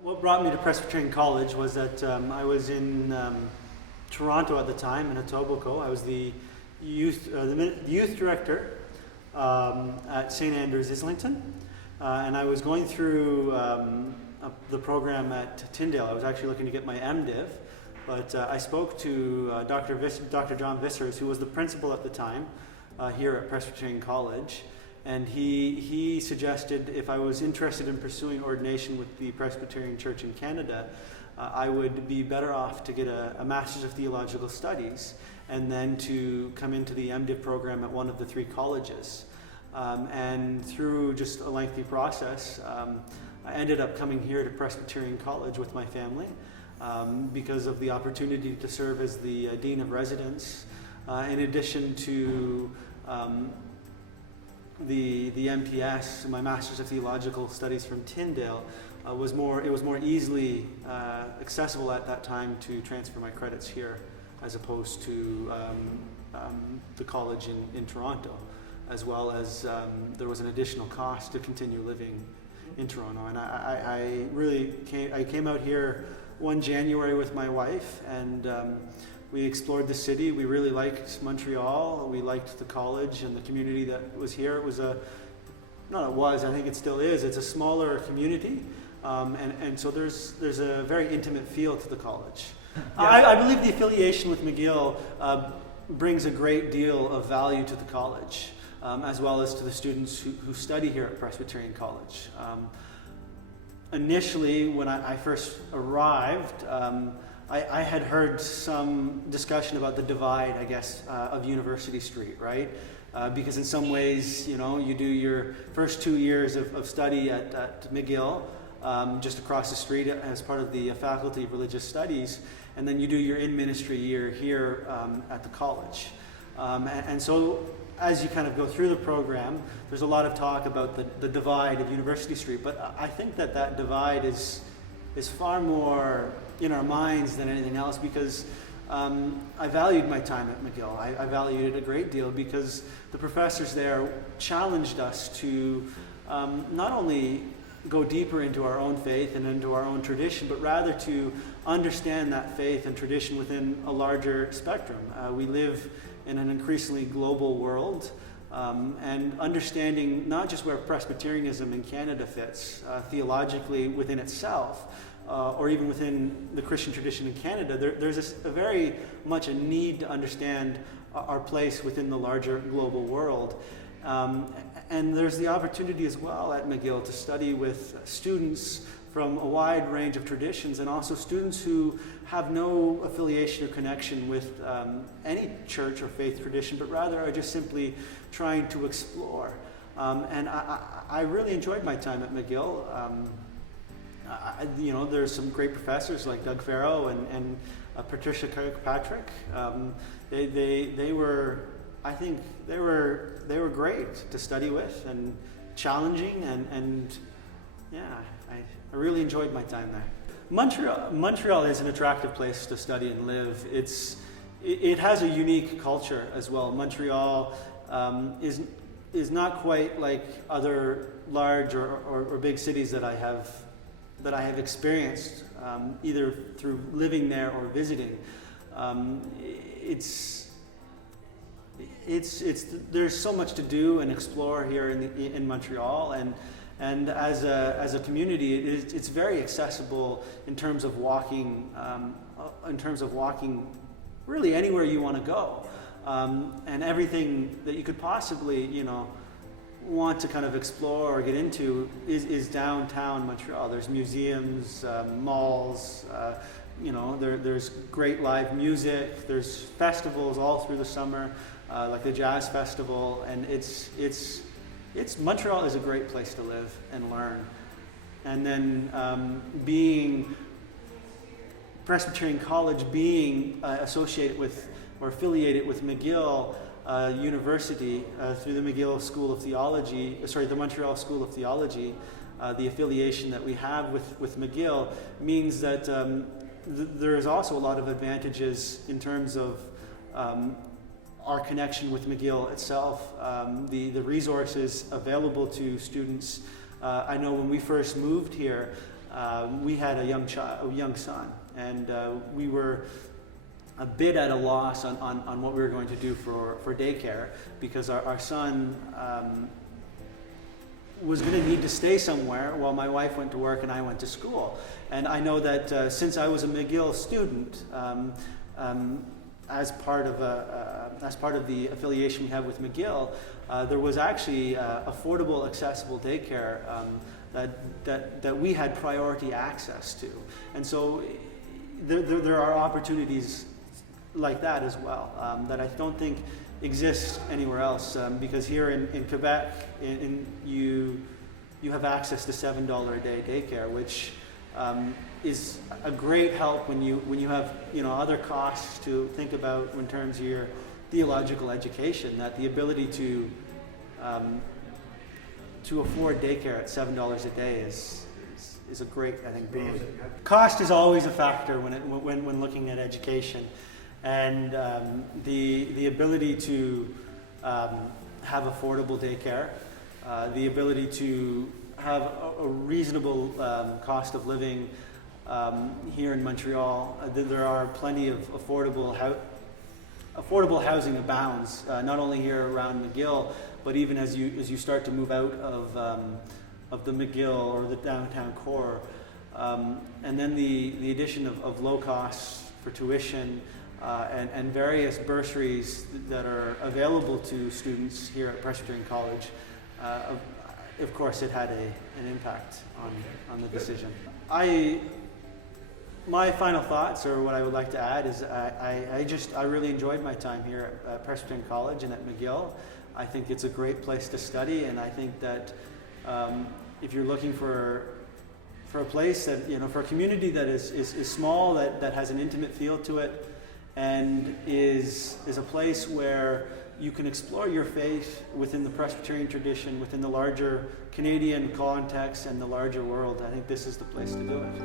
What brought me to Presbyterian College was that I was in Toronto at the time, in Etobicoke. I was the youth director at St. Andrews Islington, and I was going through the program at Tyndale. I was actually looking to get my MDiv, but I spoke to Dr. John Vissers, who was the principal at the time here at Presbyterian College. And he suggested if I was interested in pursuing ordination with the Presbyterian Church in Canada, I would be better off to get a Master's of Theological Studies and then to come into the MDiv program at one of the three colleges. And through just a lengthy process, I ended up coming here to Presbyterian College with my family because of the opportunity to serve as the Dean of Residence, in addition to the MPS, my Master's of Theological Studies from Tyndale, was more easily accessible at that time to transfer my credits here, as opposed to the college in Toronto, as well as there was an additional cost to continue living in Toronto. And I came out here one January with my wife, and we explored the city. We really liked Montreal. We liked the college and the community that was here. It was I think it still is. It's a smaller community, and so there's a very intimate feel to the college. Yeah. I believe the affiliation with McGill brings a great deal of value to the college, as well as to the students who study here at Presbyterian College. Initially, when I first arrived, I had heard some discussion about the divide, I guess, of University Street, right? Because in some ways, you do your first 2 years of study at McGill, just across the street as part of the Faculty of Religious Studies, and then you do your in-ministry year here at the college. And so as you kind of go through the program, there's a lot of talk about the divide of University Street, but I think that divide is far more in our minds than anything else, because I valued my time at McGill. I valued it a great deal because the professors there challenged us to not only go deeper into our own faith and into our own tradition, but rather to understand that faith and tradition within a larger spectrum. We live in an increasingly global world, and understanding not just where Presbyterianism in Canada fits theologically within itself, or even within the Christian tradition in Canada, there's a very much a need to understand our place within the larger global world. And there's the opportunity as well at McGill to study with students from a wide range of traditions, and also students who have no affiliation or connection with any church or faith tradition, but rather are just simply trying to explore. And I really enjoyed my time at McGill. There's some great professors like Doug Farrow and Patricia Kirkpatrick. They were great to study with and challenging, and yeah, I really enjoyed my time there. Montreal is an attractive place to study and live. It has a unique culture as well. Montreal is not quite like other large or big cities that I have experienced, either through living there or visiting. There's so much to do and explore here in Montreal, and as a community, it's very accessible in terms of walking. Really anywhere you want to go, and everything that you could possibly want to kind of explore or get into is downtown Montreal. There's museums, malls, there's great live music, there's festivals all through the summer, like the Jazz Festival, and Montreal is a great place to live and learn. And then being Presbyterian College, being associated with or affiliated with McGill University through the Montreal School of Theology, the affiliation that we have with McGill means that there is also a lot of advantages in terms of our connection with McGill itself, the resources available to students I know when we first moved here, we had a young son, and we were a bit at a loss on what we were going to do for daycare, because our son was going to need to stay somewhere while my wife went to work and I went to school. And I know that since I was a McGill student, as part of the affiliation we have with McGill, there was actually affordable, accessible daycare that we had priority access to. And so there are opportunities like that as well, that I don't think exists anywhere else, because here in Quebec, you have access to $7 a day daycare, which is a great help when you have other costs to think about in terms of your theological education. That the ability to afford daycare at $7 a day is a great, I think, boon. Cost is always a factor when looking at education. And the ability to have affordable daycare, the ability to have a reasonable cost of living here in Montreal. There are plenty of affordable housing abounds, not only here around McGill, but even as you start to move out of the McGill or the downtown core. And then the addition of low costs for tuition, and various bursaries that are available to students here at Presbyterian College. Of course, it had an impact on the decision. My final thoughts, or what I would like to add, is I really enjoyed my time here at Presbyterian College and at McGill. I think it's a great place to study, and I think that if you're looking for a place that, for a community that is small, that has an intimate feel to it, and is a place where you can explore your faith within the Presbyterian tradition, within the larger Canadian context and the larger world, I think this is the place to do it.